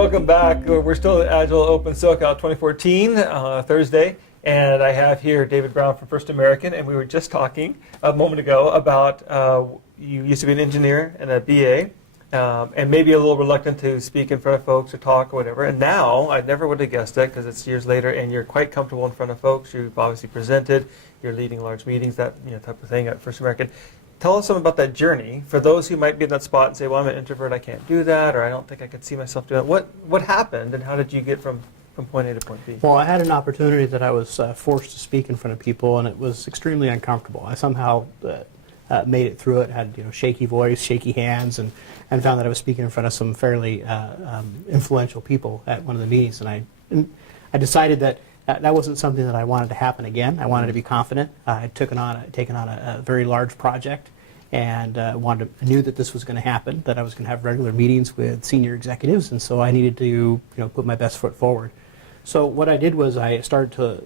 welcome back. We're still at Agile Open SoCal 2014, Thursday, and I have here David Brown from First American, and we were just talking a moment ago about you used to be an engineer and a BA, and maybe a little reluctant to speak in front of folks or talk or whatever, and now, I never would have guessed it because it's years later, and you're quite comfortable in front of folks. You've obviously presented, you're leading large meetings, that type of thing at First American. Tell us something about that journey for those who might be in that spot and say, well, I'm an introvert, I can't do that, or I don't think I could see myself doing that. What happened, and how did you get from point A to point B? Well, I had an opportunity that I was forced to speak in front of people, and it was extremely uncomfortable. I somehow made it through it, had shaky voice, shaky hands, and found that I was speaking in front of some fairly influential people at one of the meetings. And I decided that that wasn't something that I wanted to happen again. I wanted to be confident. I had taken on a very large project, and knew that this was going to happen, that I was going to have regular meetings with senior executives, and so I needed to put my best foot forward. So what I did was I started to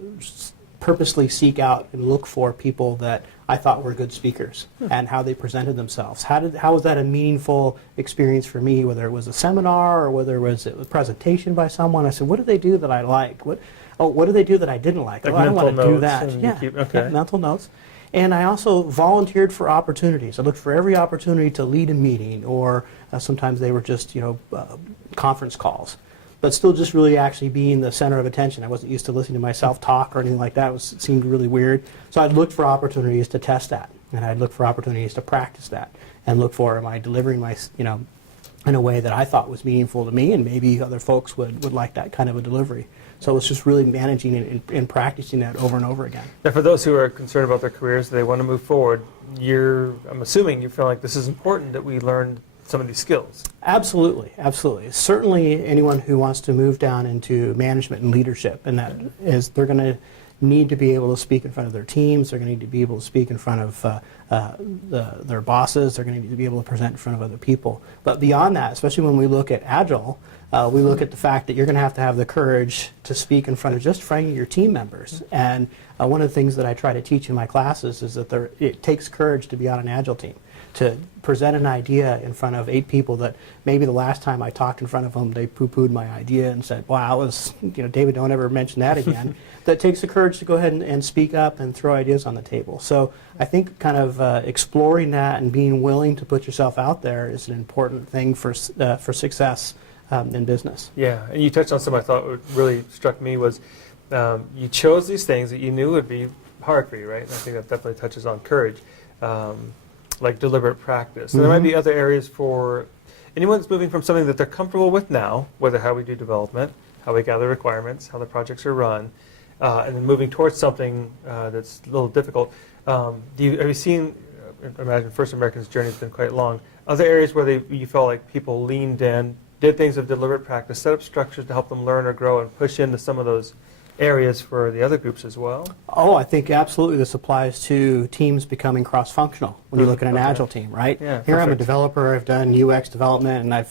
purposely seek out and look for people that I thought were good speakers and how they presented themselves. How was that a meaningful experience for me, whether it was a seminar or whether it was a presentation by someone. I said, what did they do that I liked? What did they do that I didn't like? Like I don't want to do that. Okay. Mental notes. And I also volunteered for opportunities. I looked for every opportunity to lead a meeting, or sometimes they were just conference calls, but still just really actually being the center of attention. I wasn't used to listening to myself talk or anything like that. It seemed really weird. So I'd look for opportunities to test that, and I'd look for opportunities to practice that, and look for, am I delivering my, in a way that I thought was meaningful to me, and maybe other folks would like that kind of a delivery. So it's just really managing and practicing that over and over again. Now, for those who are concerned about their careers, they want to move forward, I'm assuming you feel like this is important that we learn some of these skills. Absolutely, absolutely. Certainly anyone who wants to move down into management and leadership, and that is, they're going to need to be able to speak in front of their teams, they're going to need to be able to speak in front of their bosses, they're going to need to be able to present in front of other people. But beyond that, especially when we look at Agile, we look at the fact that you're going to have the courage to speak in front of just frankly your team members. And one of the things that I try to teach in my classes is that it takes courage to be on an Agile team, to present an idea in front of 8 people that maybe the last time I talked in front of them, they poo-pooed my idea and said, wow, David, don't ever mention that again. That takes the courage to go ahead and speak up and throw ideas on the table. So I think kind of exploring that and being willing to put yourself out there is an important thing for success in business. Yeah, and you touched on something I thought really struck me was you chose these things that you knew would be hard for you, right? And I think that definitely touches on courage. Like deliberate practice. And there might be other areas for anyone that's moving from something that they're comfortable with now, whether how we do development, how we gather requirements, how the projects are run, and then moving towards something that's a little difficult. Have you seen, imagine First American's journey has been quite long, other areas where you felt like people leaned in, did things of deliberate practice, set up structures to help them learn or grow and push into some of those areas for the other groups as well? Oh, I think absolutely this applies to teams becoming cross-functional when you look at an Agile team, right? Yeah, Here I'm a perfect. developer, I've done UX development, and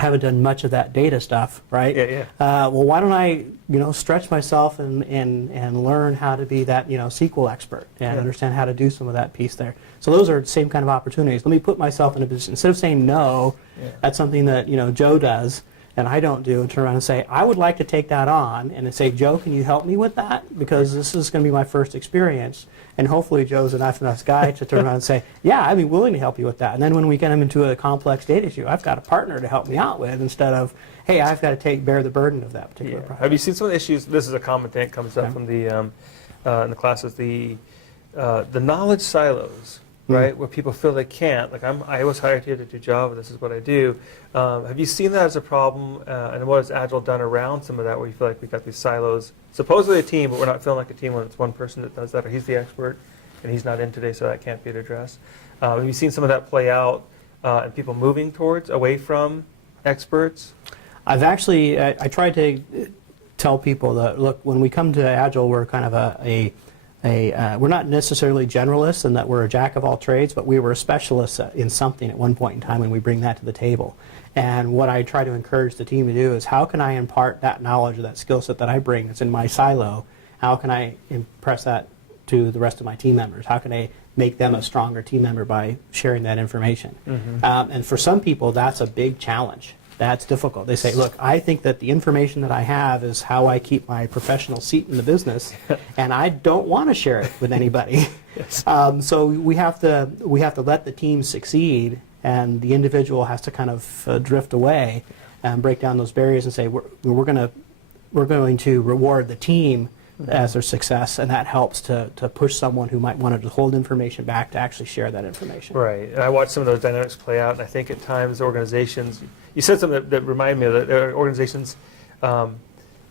haven't done much of that data stuff, right? Yeah. Well, why don't I, stretch myself and learn how to be that, SQL expert and understand how to do some of that piece there. So those are the same kind of opportunities. Let me put myself in a position, instead of saying no, that's something that, Joe does, and I don't do, and turn around and say, I would like to take that on, and then say, Joe, can you help me with that? Because this is going to be my first experience, and hopefully Joe's a nice guy to turn around and say, yeah, I'd be willing to help you with that. And then when we get him into a complex data issue, I've got a partner to help me out with, instead of, hey, I've got to bear the burden of that particular project. Have you seen some of the issues? This is a common thing that comes up from the in the classes, the knowledge silos. Right, where people feel they can't. Like I was hired here to do Java. This is what I do. Have you seen that as a problem? And what has Agile done around some of that, where you feel like we've got these silos, supposedly a team, but we're not feeling like a team when it's one person that does that, or he's the expert, and he's not in today, so that can't be addressed. Have you seen some of that play out, and people moving away from experts? I've actually, I tried to tell people that, look, when we come to Agile, we're kind of we're not necessarily generalists in that we're a jack of all trades, but we were a specialist in something at one point in time, and we bring that to the table. And what I try to encourage the team to do is, how can I impart that knowledge or that skill set that I bring that's in my silo? How can I impress that to the rest of my team members? How can I make them a stronger team member by sharing that information? And for some people, that's a big challenge. That's difficult. They say, look, I think that the information that I have is how I keep my professional seat in the business, and I don't want to share it with anybody. Yes. So we have to let the team succeed, and the individual has to kind of drift away and break down those barriers and say, we're going to reward the team as their success, and that helps to push someone who might want to hold information back to actually share that information. Right, and I watched some of those dynamics play out, and I think at times organizations, you said something that reminded me of that organizations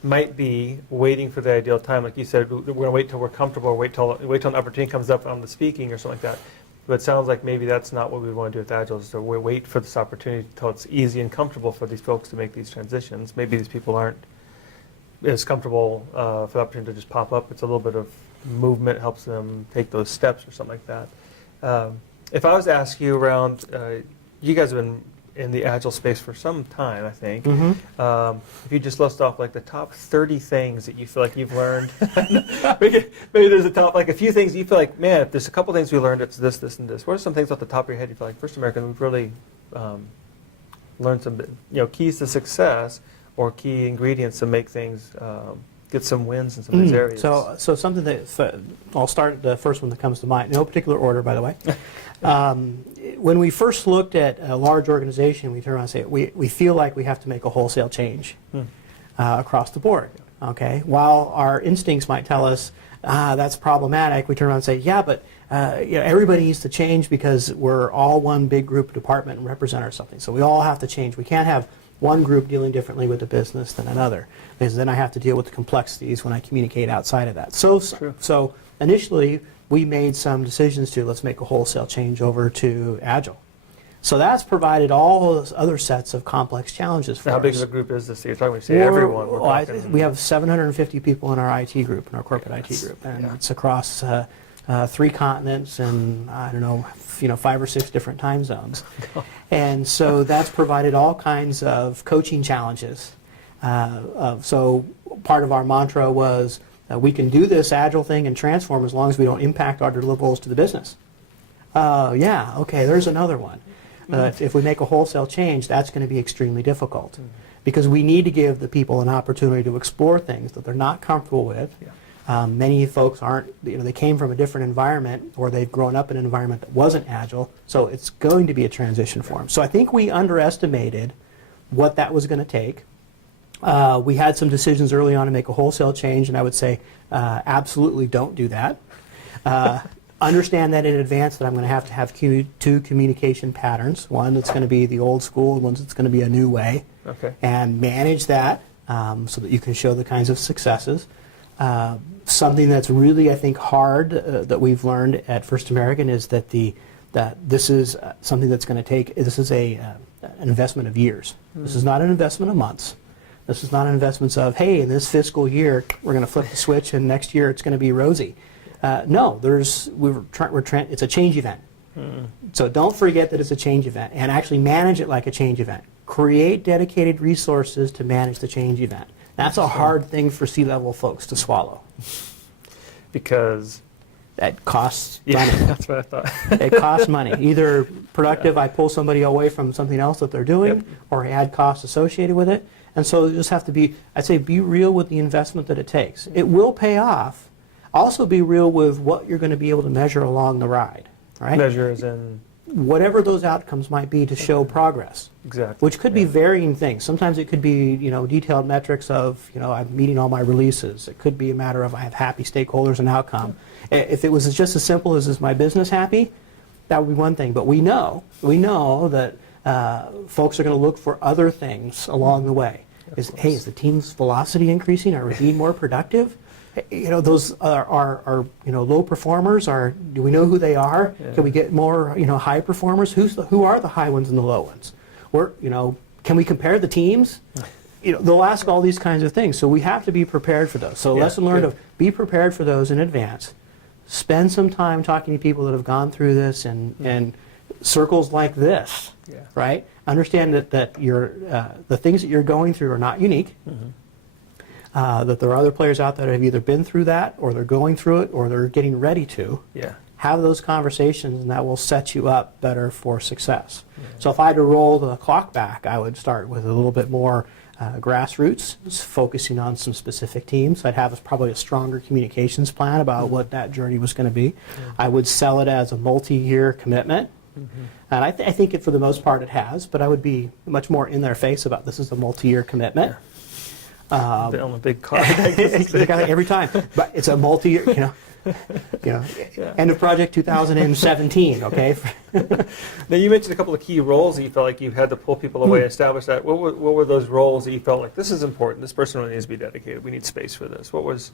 might be waiting for the ideal time, like you said, we're going to wait till we're comfortable, or wait till an opportunity comes up on the speaking or something like that. But it sounds like maybe that's not what we want to do with Agile, is to wait for this opportunity until it's easy and comfortable for these folks to make these transitions. Maybe these people aren't as comfortable for the opportunity to just pop up. It's a little bit of movement, helps them take those steps or something like that. If I was to ask you around, you guys have been in the Agile space for some time, I think. Mm-hmm. If you just list off like the top 30 things that you feel like you've learned, maybe there's a top, like a few things you feel like, man, if there's a couple things we learned, it's this, this, and this. What are some things off the top of your head you feel like, First American, we've really learned some, keys to success or key ingredients to make things, get some wins in some of these areas? So something that, I'll start the first one that comes to mind, no particular order, by the way. When we first looked at a large organization, we turn around and say, we feel like we have to make a wholesale change across the board. Okay? While our instincts might tell us that's problematic, we turn around and say, yeah, but everybody needs to change because we're all one big group department and represent or something. So we all have to change. We can't have one group dealing differently with the business than another, because then I have to deal with the complexities when I communicate outside of that. So initially, we made some decisions to let's make a wholesale change over to Agile. So that's provided all those other sets of complex challenges for us. How big of a group is this? You're talking, we say everyone. We have 750 people in our IT group, in our corporate IT group, and it's across 3 continents and, I don't know, 5 or 6 different time zones. And so that's provided all kinds of coaching challenges. So part of our mantra was we can do this Agile thing and transform as long as we don't impact our deliverables to the business. Yeah, okay, there's another one. If we make a wholesale change, that's going to be extremely difficult because we need to give the people an opportunity to explore things that they're not comfortable with. Many folks aren't, they came from a different environment or they've grown up in an environment that wasn't Agile, so it's going to be a transition for them. So I think we underestimated what that was going to take. We had some decisions early on to make a wholesale change, and I would say absolutely don't do that. Understand that in advance that I'm going to have 2 communication patterns, one that's going to be the old school, and one that's going to be a new way, and manage that so that you can show the kinds of successes. Something that's really, I think, hard that we've learned at First American is that this is something that's going to take, this is an investment of years. This is not an investment of months. This is not an investment of, hey, in this fiscal year, we're going to flip the switch and next year it's going to be rosy. No, it's a change event. So don't forget that it's a change event and actually manage it like a change event. Create dedicated resources to manage the change event. That's a hard thing for C-level folks to swallow. Because? That costs money. That's what I thought. It costs money. Either productive, I pull somebody away from something else that they're doing, or I add costs associated with it. And so you just have to be real with the investment that it takes. It will pay off. Also be real with what you're going to be able to measure along the ride. Right? Measure as in? Whatever those outcomes might be to show progress. Exactly. Which could be varying things. Sometimes it could be, detailed metrics of, I'm meeting all my releases. It could be a matter of I have happy stakeholders and outcome. If it was just as simple as is my business happy, that would be one thing. But we know that folks are going to look for other things along the way. Is the team's velocity increasing? Are we being more productive? Those are low performers. Do we know who they are? Can we get more high performers? Who are the high ones and the low ones? Can we compare the teams? They'll ask all these kinds of things. So we have to be prepared for those. So lesson learned of be prepared for those in advance. Spend some time talking to people that have gone through this and circles like this. Right? Understand that the things that you're going through are not unique. That there are other players out there that have either been through that, or they're going through it, or they're getting ready to. have those conversations, and that will set you up better for success. So if I had to roll the clock back, I would start with a little bit more grassroots, focusing on some specific teams. I'd have probably a stronger communications plan about what that journey was going to be. I would sell it as a multi-year commitment. And I think it, for the most part, it has, but I would be much more in their face about this is a multi-year commitment. On a big card. Every time, but it's a multi-year, end of project 2017, okay? Now, you mentioned a couple of key roles that you felt like you had to pull people away, establish that. What were those roles that you felt like, this is important, this person really needs to be dedicated, we need space for this? What was?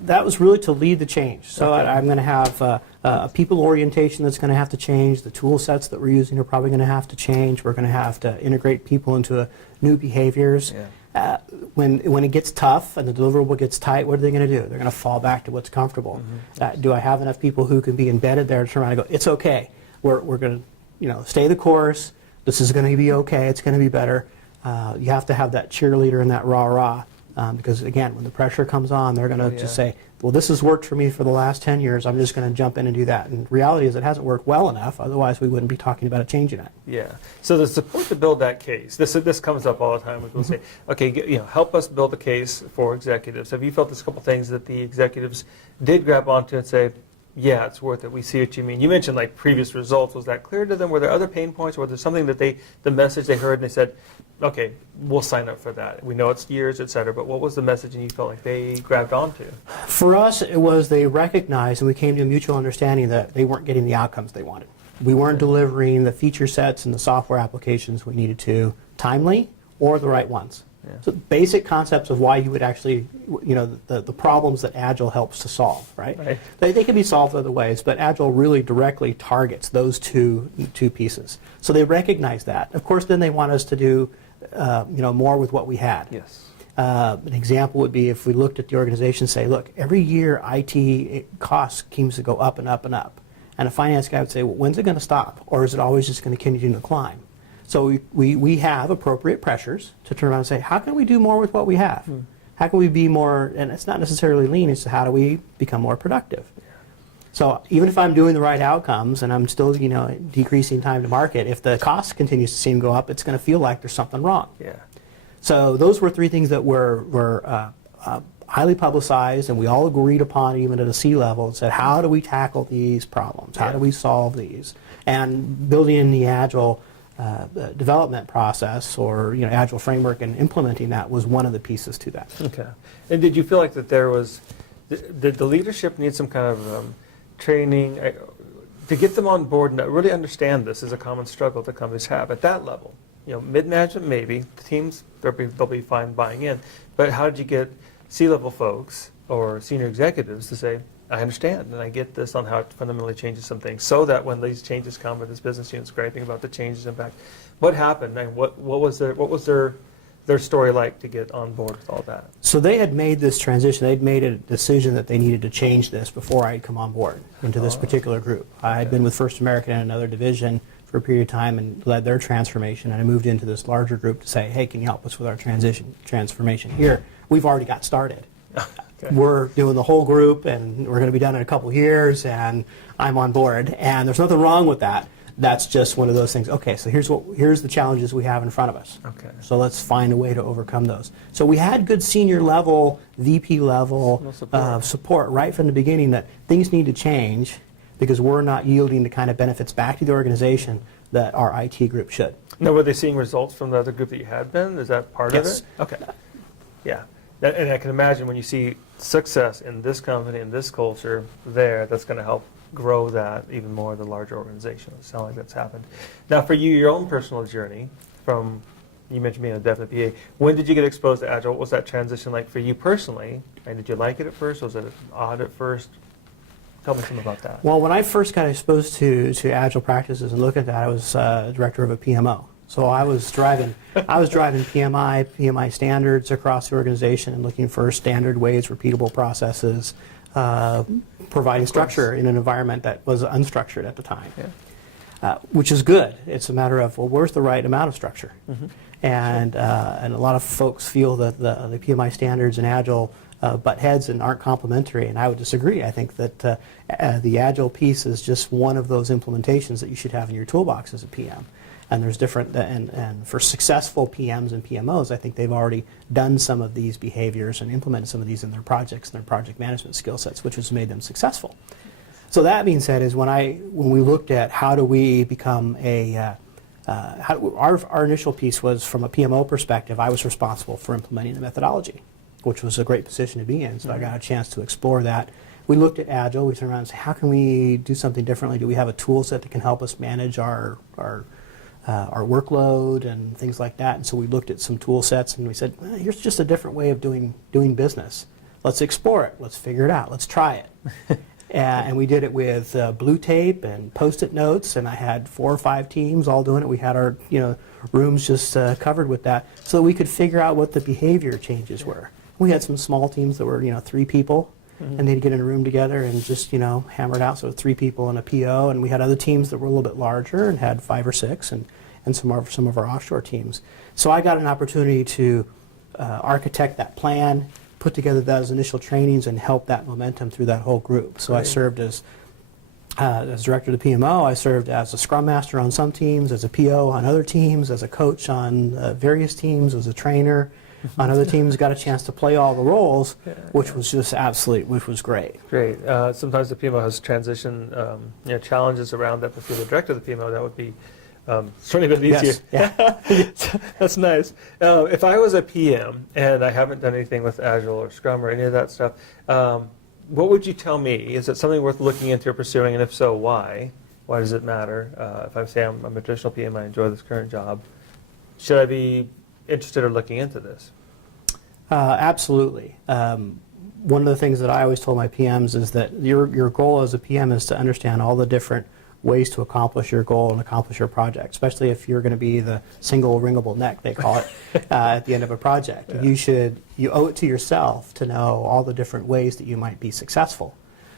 That was really to lead the change. So Okay. I'm going to have a people orientation that's going to have to change. The tool sets that we're using are probably going to have to change. We're going to have to integrate people into new behaviors. Yeah. When it gets tough and the deliverable gets tight, what are they going to do? They're going to fall back to what's comfortable. Do I have enough people who can be embedded there to turn around and go, it's okay. We're going to stay the course. This is going to be okay. It's going to be better. You have to have that cheerleader and that rah-rah. Because, again, when the pressure comes on, they're going to just say, well, this has worked for me for the last 10 years. I'm just going to jump in and do that. And the reality is it hasn't worked well enough. Otherwise, we wouldn't be talking about changing it. Yeah. So the support to build that case, this comes up all the time. People say, okay, help us build a case for executives. Have you felt there's a couple things that the executives did grab onto and say, yeah, it's worth it. We see what you mean. You mentioned like previous results. Was that clear to them? Were there other pain points? Or was there something that the message they heard and they said, okay, we'll sign up for that. We know it's years, et cetera, but what was the message and you felt like they grabbed onto? For us, it was they recognized and we came to a mutual understanding that they weren't getting the outcomes they wanted. We weren't delivering the feature sets and the software applications we needed to timely or the right ones. Yeah. So basic concepts of why you would actually, the problems that Agile helps to solve, right? Right. They can be solved other ways, but Agile really directly targets those two pieces. So they recognize that. Of course, then they want us to do, more with what we had. Yes. An example would be if we looked at the organization and say, look, every year IT costs seems to go up and up and up. And a finance guy would say, well, when's it going to stop? Or is it always just going to continue to climb? So we have appropriate pressures to turn around and say, how can we do more with what we have? How can we be more, and it's not necessarily lean, it's how do we become more productive? So even if I'm doing the right outcomes and I'm still decreasing time to market, if the cost continues to seem to go up, it's going to feel like there's something wrong. Yeah. So those were three things that were highly publicized, and we all agreed upon, even at a C level, and said, how do we tackle these problems? How do we solve these? And building in the Agile development process or Agile framework and implementing that was one of the pieces to that. Okay. And did you feel like that there was, did the leadership need some kind of training to get them on board and really understand this is a common struggle that companies have at that level? Mid-management maybe, the teams, they'll be fine buying in, but how did you get C-level folks or senior executives to say, I understand and I get this on how it fundamentally changes some things, so that when these changes come or this business unit's griping about the changes impact, what happened and what was their story like to get on board with all that? So they had made this transition. They'd made a decision that they needed to change this before I'd come on board into this particular group. I had been with First American in another division for a period of time and led their transformation, and I moved into this larger group to say, hey, can you help us with our transformation here? We've already got started. Okay. We're doing the whole group, and we're going to be done in a couple years, and I'm on board. And there's nothing wrong with that. That's just one of those things. Okay, so here's the challenges we have in front of us. Okay. So let's find a way to overcome those. So we had good senior level, VP level support right from the beginning that things need to change because we're not yielding the kind of benefits back to the organization that our IT group should. Now, were they seeing results from the other group that you had been? Is that part of it? Okay. Yeah. And I can imagine when you see success in this company, in this culture there, that's going to help grow that even more in the larger organization. It sounds like that's happened. Now, for you, your own personal journey from, you mentioned being a definite PA, when did you get exposed to Agile? What was that transition like for you personally? And did you like it at first? Was it odd at first? Tell me some about that. Well, when I first got exposed to Agile practices and looked at that, I was director of a PMO. So I was driving PMI standards across the organization and looking for standard ways, repeatable processes, providing structure in an environment that was unstructured at the time, which is good. It's a matter of, well, where's the right amount of structure? And a lot of folks feel that the PMI standards and Agile butt heads and aren't complementary, and I would disagree. I think that the Agile piece is just one of those implementations that you should have in your toolbox as a PM. And there's different, and for successful PMs and PMOs, I think they've already done some of these behaviors and implemented some of these in their projects and their project management skill sets, which has made them successful. So that being said, is when we looked at how do we become our initial piece was from a PMO perspective. I was responsible for implementing the methodology, which was a great position to be in. So I got a chance to explore that. We looked at Agile. We turned around and said, how can we do something differently? Do we have a tool set that can help us manage our workload and things like that? And so we looked at some tool sets and we said, well, here's just a different way of doing business. Let's explore it. Let's figure it out. Let's try it. And we did it with blue tape and Post-it notes, and I had 4 or 5 teams all doing it. We had our rooms just covered with that, so that we could figure out what the behavior changes were. We had some small teams that were 3 people, and they'd get in a room together and just hammer it out. So 3 people and a PO, and we had other teams that were a little bit larger and had 5 or 6, and some of our offshore teams. So I got an opportunity to architect that plan, put together those initial trainings, and help that momentum through that whole group. So I served as director of the PMO. I served as a scrum master on some teams, as a PO on other teams, as a coach on various teams, as a trainer on other teams. Got a chance to play all the roles, which was just which was great. Great. Sometimes the PMO has transition challenges around that, but for the director of the PMO, that would be certainly a bit easier. Yes. Yeah. That's nice. If I was a PM and I haven't done anything with Agile or Scrum or any of that stuff, what would you tell me? Is it something worth looking into or pursuing, and if so, why? Why does it matter? If I say I'm a traditional PM, I enjoy this current job, should I be interested or looking into this? Absolutely. One of the things that I always told my PMs is that your goal as a PM is to understand all the different ways to accomplish your goal and accomplish your project, especially if you're going to be the single ringable neck, they call it, at the end of a project. Yeah. You owe it to yourself to know all the different ways that you might be successful.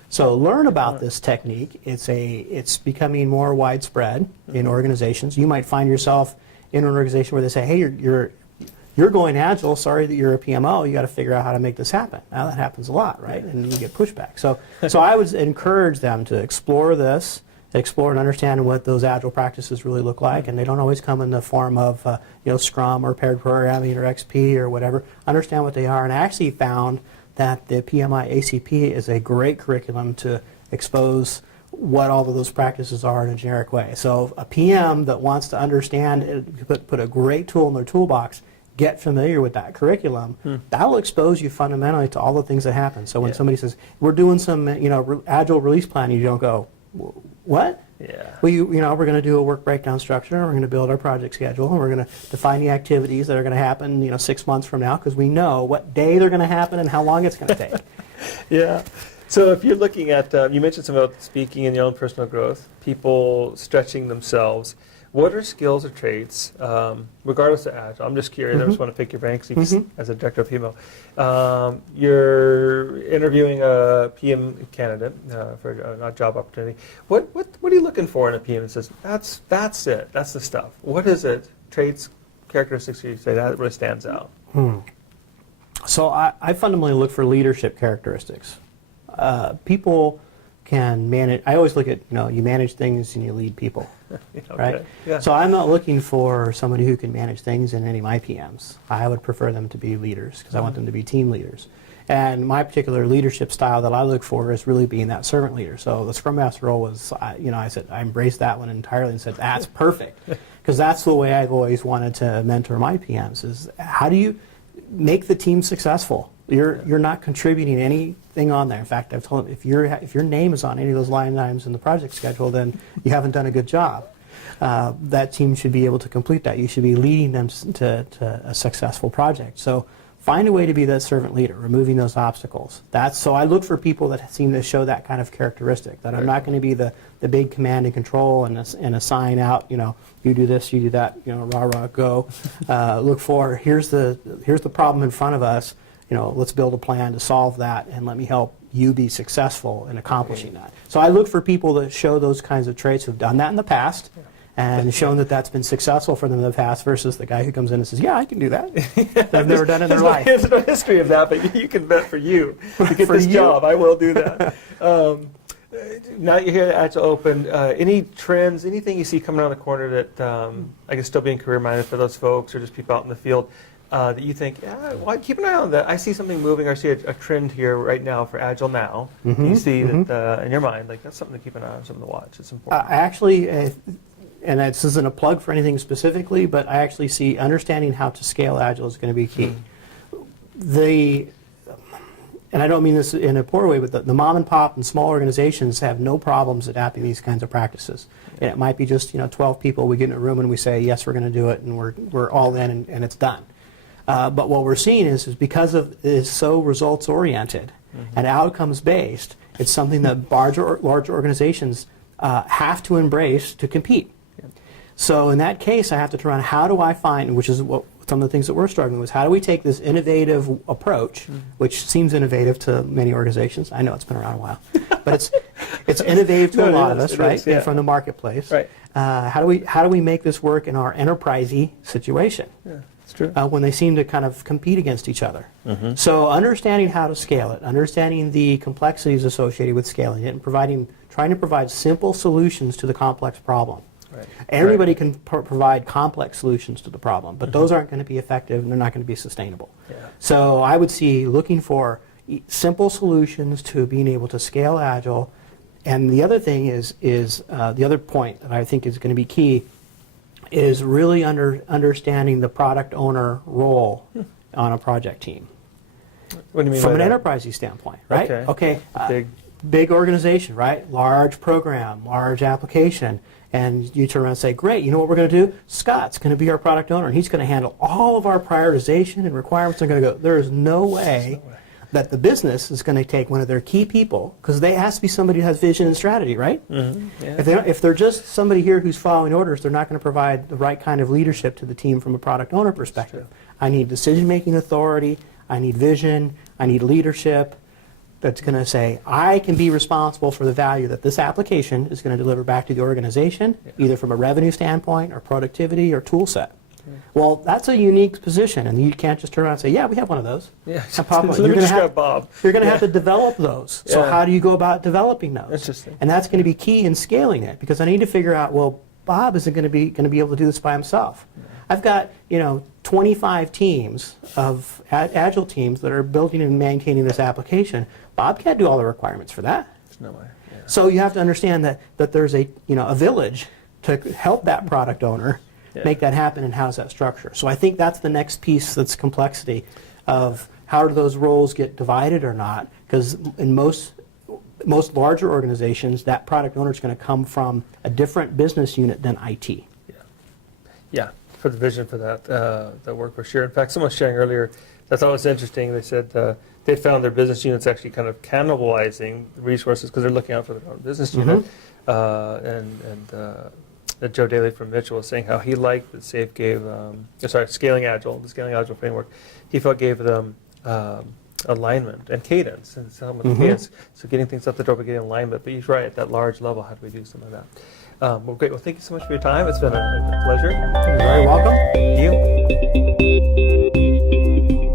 So learn about this technique. It's becoming more widespread in organizations. You might find yourself in an organization where they say, hey, you're going Agile, sorry that you're a PMO, you got to figure out how to make this happen. Now that happens a lot, right? And you get pushback. So I would encourage them to explore this, explore and understand what those Agile practices really look like, and they don't always come in the form of Scrum or paired programming or XP or whatever. Understand what they are, and I actually found that the PMI ACP is a great curriculum to expose what all of those practices are in a generic way. So a PM that wants to understand, put a great tool in their toolbox, get familiar with that curriculum, that'll expose you fundamentally to all the things that happen. So when somebody says, we're doing some Agile release planning, you don't go, what? Yeah. Well, we're going to do a work breakdown structure, we're going to build our project schedule, and we're going to define the activities that are going to happen 6 months from now, because we know what day they're going to happen and how long it's going to take. Yeah. So if you're looking at, you mentioned something about speaking and your own personal growth, people stretching themselves. What are skills or traits, regardless of Agile? I'm just curious. I just want to pick your brain because as a director of PMO, you're interviewing a PM candidate for a job opportunity. What are you looking for in a PM that says, that's it, that's the stuff? What is it, traits, characteristics you say that really stands out? So I fundamentally look for leadership characteristics. People can manage. I always look at, you manage things and you lead people, right? Yeah. So I'm not looking for somebody who can manage things in any of my PMs. I would prefer them to be leaders because I want them to be team leaders. And my particular leadership style that I look for is really being that servant leader. So the Scrum Master role was, I said, I embraced that one entirely and said, that's perfect. Because that's the way I've always wanted to mentor my PMs is how do you make the team successful? You're not contributing anything on there. In fact, I've told them if your name is on any of those line items in the project schedule, then you haven't done a good job. That team should be able to complete that. You should be leading them to a successful project. So find a way to be that servant leader, removing those obstacles. So I look for people that seem to show that kind of characteristic. That I'm not going to be the big command and control and assign out. You do this, you do that. Rah rah go. Look for here's the problem in front of us. Let's build a plan to solve that, and let me help you be successful in accomplishing that. So I look for people that show those kinds of traits who've done that in the past and shown that that's been successful for them in the past versus the guy who comes in and says, yeah, I can do that. They've never done it in their life. There's no history of that, but you can bet for you. To get this job, I will do that. Now you're here at Agile Open. Any trends, anything you see coming around the corner that, I guess, still being career-minded for those folks or just people out in the field, that you think, yeah, well, keep an eye on that. I see something moving, or I see a trend here right now for Agile now. You see that in your mind, like that's something to keep an eye on, something to watch. It's important. I actually, and this isn't a plug for anything specifically, but I actually see understanding how to scale Agile is going to be key. And I don't mean this in a poor way, but the mom and pop and small organizations have no problems adapting these kinds of practices. And it might be just 12 people. We get in a room and we say, yes, we're going to do it, and we're all in, and it's done. But what we're seeing is because it's so results oriented and outcomes based, it's something that large organizations have to embrace to compete. So in that case, I have to turn around, how do I find, which is some of the things that we're struggling with, how do we take this innovative approach, which seems innovative to many organizations. I know it's been around a while, but it's innovative to a lot of us, right? Yeah. From the marketplace. Right. How do we make this work in our enterprise-y situation? Yeah, it's true. When they seem to kind of compete against each other. So understanding how to scale it, understanding the complexities associated with scaling it, and trying to provide simple solutions to the complex problem. Right. Everybody can provide complex solutions to the problem, but those aren't going to be effective and they're not going to be sustainable. Yeah. So I would see looking for simple solutions to being able to scale Agile. And the other thing is the other point that I think is going to be key is really understanding the product owner role on a project team. What do you mean From by an that? enterprise standpoint, right? Okay. Big organization, right? Large program, large application. And you turn around and say, great, you know what we're going to do? Scott's going to be our product owner, and he's going to handle all of our prioritization and requirements are going to go. There is no way that the business is going to take one of their key people, because they has to be somebody who has vision and strategy, right? Yeah. If they're just somebody here who's following orders, they're not going to provide the right kind of leadership to the team from a product owner perspective. I need decision-making authority, I need vision, I need leadership that's going to say, I can be responsible for the value that this application is going to deliver back to the organization, either from a revenue standpoint or productivity or tool set. Well, that's a unique position, and you can't just turn around and say, yeah, we have one of those. Yeah. And pop So one. let me You're gonna describe Bob. You're going to have to develop those. So Yeah. how do you go about developing those? Interesting. And that's going to be key in scaling it, because I need to figure out, well, Bob isn't going to be able to do this by himself. I've got 25 teams of Agile teams that are building and maintaining this application. Bob can't do all the requirements for that. There's no way. Yeah. So you have to understand that there's a village to help that product owner make that happen, and how's that structure. So I think that's the next piece that's complexity of how do those roles get divided or not, because in most larger organizations, that product owner is going to come from a different business unit than IT. Yeah, for the vision for that work for sure. In fact, someone was sharing earlier, that's always interesting. They said they found their business units actually kind of cannibalizing resources because they're looking out for their own business unit. Joe Daly from Mitchell was saying how he liked that SAFe gave, Scaling Agile, the Scaling Agile framework, he felt gave them alignment and cadence, and cadence. So getting things up the door, but getting alignment. But he's right, at that large level, how do we do some of that? Well, great. Well, thank you so much for your time. It's been a pleasure. You're very welcome. Thank you.